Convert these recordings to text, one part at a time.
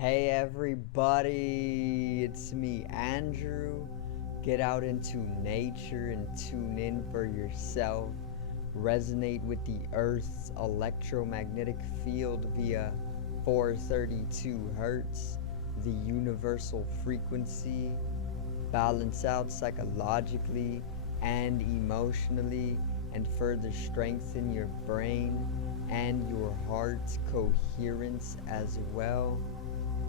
Hey everybody, it's me Andrew. Get out into nature and tune in for yourself. Resonate with the Earth's electromagnetic field via 432 Hertz, the universal frequency. Balance out psychologically and emotionally, and further strengthen your brain and your heart's coherence as well.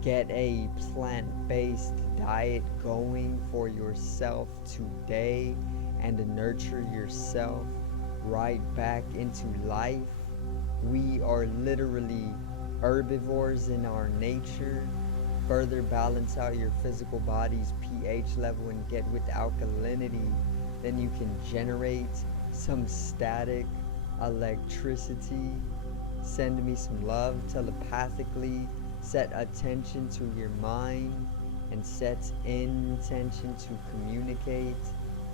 Get a plant-based diet going for yourself today and nurture yourself right back into life. We are literally herbivores in our nature. Further balance out your physical body's pH level and get with alkalinity. Then you can generate some static electricity. Send me some love telepathically. Set attention to your mind and set intention to communicate.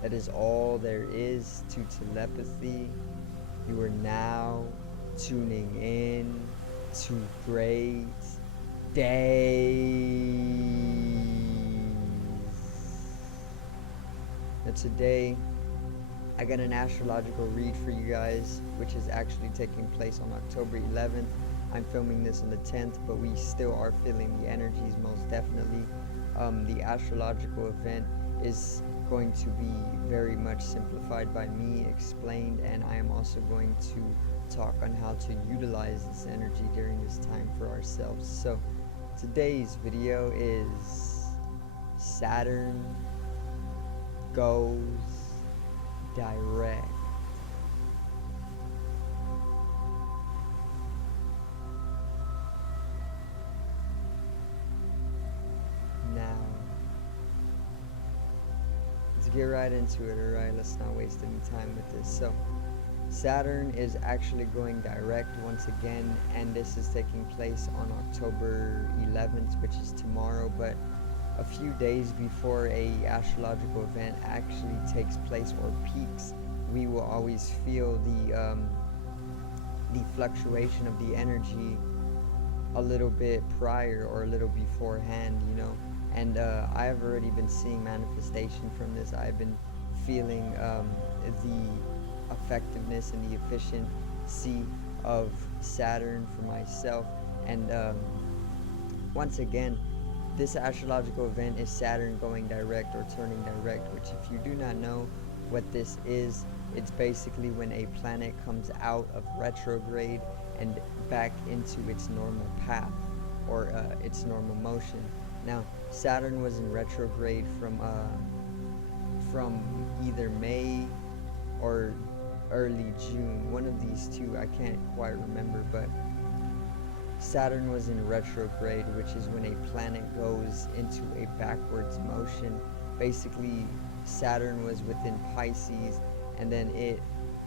That is all there is to telepathy. You are now tuning in to great days. Now today, I got an astrological read for you guys, which is actually taking place on October 11th. I'm filming this on the 10th, but we still are feeling the energies most definitely. The astrological event is going to be very much simplified by me, explained, and I am also going to talk on how to utilize this energy during this time for ourselves. So today's video is Saturn goes direct. Get right into it. Alright, let's not waste any time with this. So Saturn is actually going direct once again, and this is taking place on October 11th, which is tomorrow, but a few days before a astrological event actually takes place or peaks, we will always feel the fluctuation of the energy a little bit prior or a little beforehand, you know. And I have already been seeing manifestation from this. I've been feeling the effectiveness and the efficiency of Saturn for myself. And once again, this astrological event is Saturn going direct or turning direct, which, if you do not know what this is, it's basically when a planet comes out of retrograde and back into its normal path or its normal motion. Now, Saturn was in retrograde from either May or early June, one of these two, I can't quite remember, but Saturn was in retrograde, which is when a planet goes into a backwards motion. Basically, Saturn was within Pisces, and then it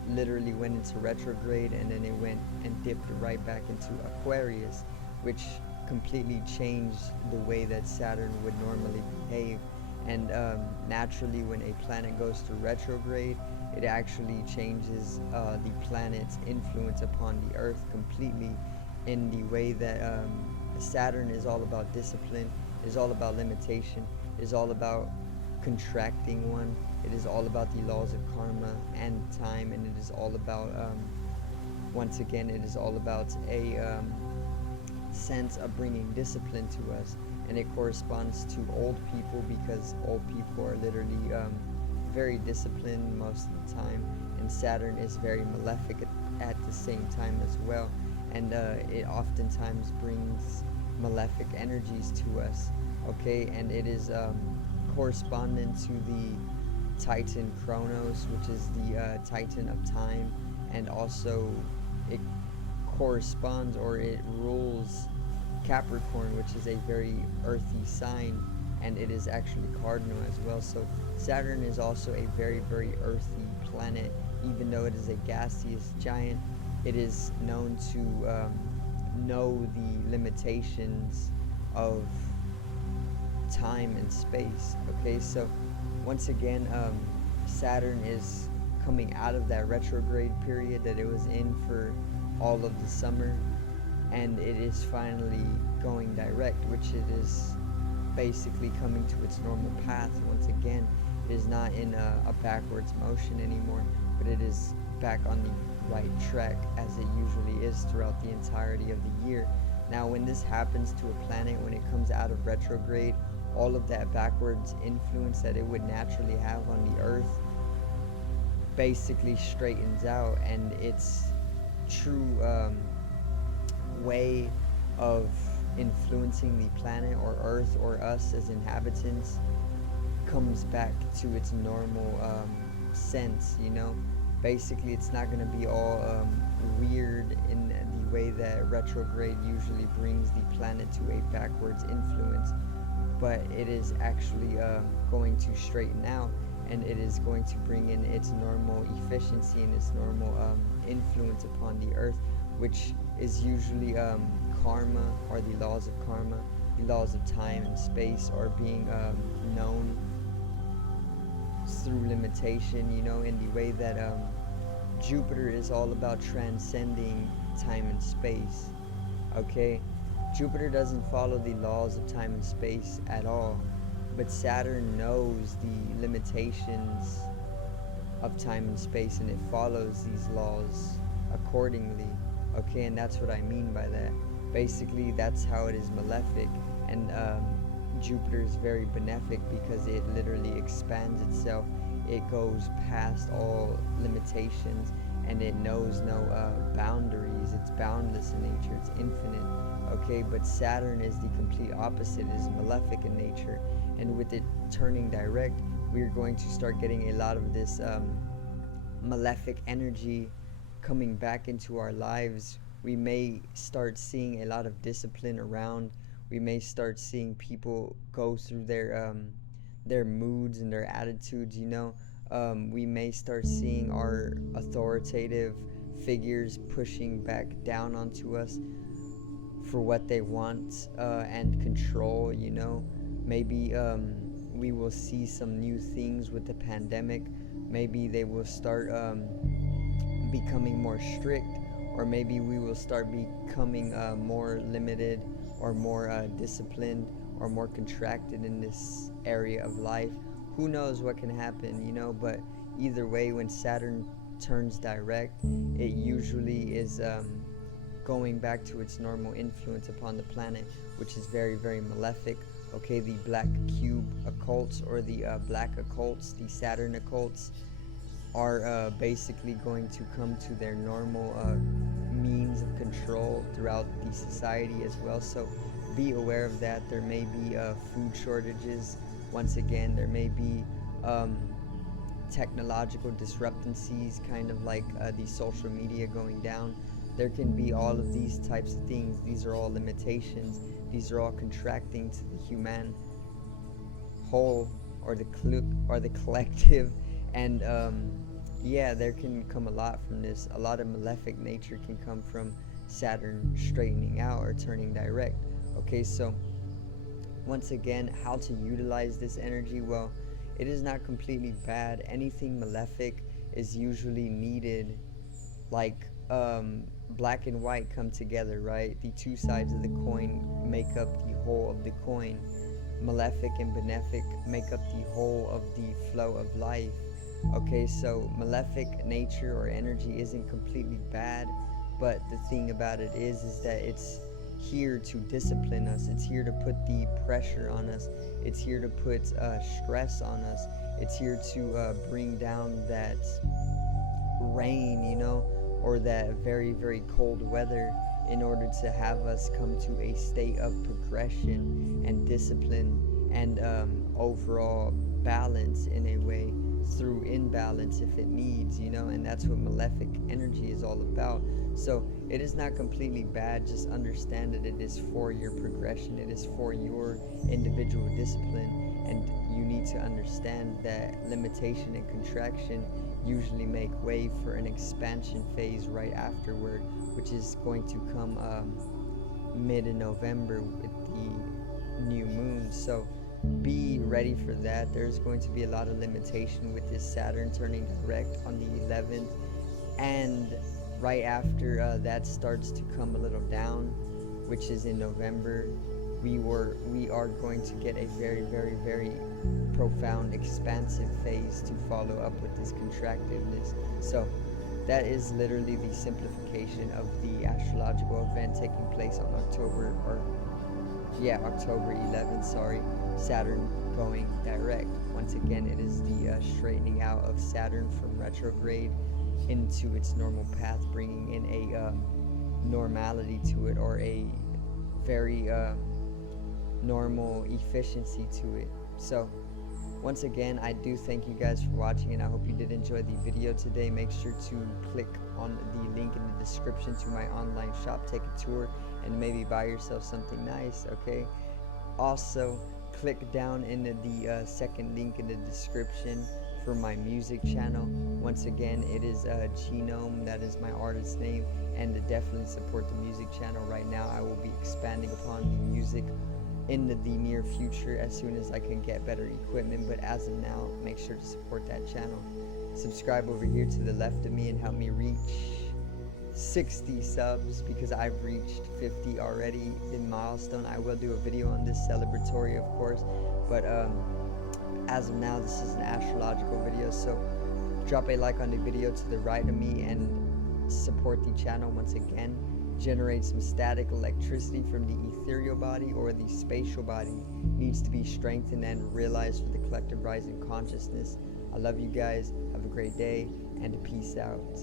literally went into retrograde, and then it went and dipped right back into Aquarius, which completely changed the way that Saturn would normally behave. And naturally, when a planet goes to retrograde, it actually changes the planet's influence upon the Earth completely, in the way that Saturn is all about discipline, is all about limitation, is all about contracting one. It is all about the laws of karma and time, and it is all about once again, it is all about a sense of bringing discipline to us. And it corresponds to old people, because old people are literally very disciplined most of the time, and Saturn is very malefic at the same time as well, and it oftentimes brings malefic energies to us, okay. And it is correspondent to the Titan Chronos, which is the Titan of time, and also it corresponds, or it rules, Capricorn, which is a very earthy sign, and it is actually cardinal as well. So Saturn is also a very, very earthy planet. Even though it is a gaseous giant, it is known to know the limitations of time and space, okay. So once again, Saturn is coming out of that retrograde period that it was in for all of the summer, and it is finally going direct, which it is basically coming to its normal path. Once again, it is not in a backwards motion anymore, but it is back on the right track, as it usually is throughout the entirety of the year. Now, when this happens to a planet, when it comes out of retrograde, all of that backwards influence that it would naturally have on the Earth basically straightens out, and its true way of influencing the planet or Earth or us as inhabitants comes back to its normal sense, you know. Basically, it's not going to be all weird in the way that retrograde usually brings the planet to a backwards influence, but it is actually going to straighten out, and it is going to bring in its normal efficiency and its normal influence upon the Earth, which is usually karma, or the laws of karma, the laws of time and space, are being known through limitation, you know, in the way that Jupiter is all about transcending time and space. Okay, Jupiter doesn't follow the laws of time and space at all, but Saturn knows the limitations of time and space, and it follows these laws accordingly. Okay, and that's what I mean by that. Basically, that's how it is malefic, and Jupiter is very benefic because it literally expands itself. It goes past all limitations, and it knows no boundaries. It's boundless in nature. It's infinite. Okay, but Saturn is the complete opposite. It is malefic in nature, and with it turning direct, we are going to start getting a lot of this malefic energy coming back into our lives. We may start seeing a lot of discipline around. We may start seeing people go through their moods and their attitudes, you know. We may start seeing our authoritative figures pushing back down onto us for what they want and control, you know. Maybe we will see some new things with the pandemic. Maybe they will start becoming more strict, or maybe we will start becoming more limited, or more disciplined, or more contracted in this area of life. Who knows what can happen, you know, but either way, when Saturn turns direct, it usually is going back to its normal influence upon the planet, which is very, very malefic. Okay, the black cube occults, or the black occults, the Saturn occults, are basically going to come to their normal means of control throughout the society as well. So be aware of that. There may be food shortages. Once again, there may be technological disruptancies, kind of like the social media going down. There can be all of these types of things. These are all limitations. These are all contracting to the human whole, or the collective, and yeah, there can come a lot from this. A lot of malefic nature can come from Saturn straightening out or turning direct. Okay, so once again, how to utilize this energy? Well, it is not completely bad. Anything malefic is usually needed, like black and white come together, right? The two sides of the coin make up the whole of the coin. Malefic and benefic make up the whole of the flow of life. Okay, so malefic nature or energy isn't completely bad, but the thing about it is that it's here to discipline us. It's here to put the pressure on us. It's here to put stress on us. It's here to bring down that rain, you know, or that very, very cold weather, in order to have us come to a state of progression and discipline and overall balance, in a way, through imbalance if it needs, you know. And that's what malefic energy is all about. So it is not completely bad. Just understand that it is for your progression. It is for your individual discipline, and you need to understand that limitation and contraction usually make way for an expansion phase right afterward, which is going to come mid in November with the new moon. So be ready for that. There's going to be a lot of limitation with this Saturn turning direct on the 11th, and right after that starts to come a little down, which is in November, we are going to get a very profound expansive phase to follow up with this contractiveness. So that is literally the simplification of the astrological event taking place on October 11th, Saturn going direct. Once again, it is the straightening out of Saturn from retrograde into its normal path, bringing in a normality to it, or a very normal efficiency to it. So once again, I do thank you guys for watching, and I hope you did enjoy the video today. Make sure to click on the link in the description to my online shop, take a tour, and maybe buy yourself something nice, okay? Also, click down in the second link in the description for my music channel. Once again, it is Genome, that is my artist's name, and to definitely support the music channel. Right now I will be expanding upon the music in the near future as soon as I can get better equipment, but as of now, make sure to support that channel. Subscribe over here to the left of me and help me reach 60 subs, because I've reached 50 already in milestone. I will do a video on this celebratory, of course, but as of now, this is an astrological video, so drop a like on the video to the right of me and support the channel. Once again, generate some static electricity from the ethereal body, or the spatial body needs to be strengthened and realized for the collective rising consciousness. I love you guys. Have a great day, and peace out.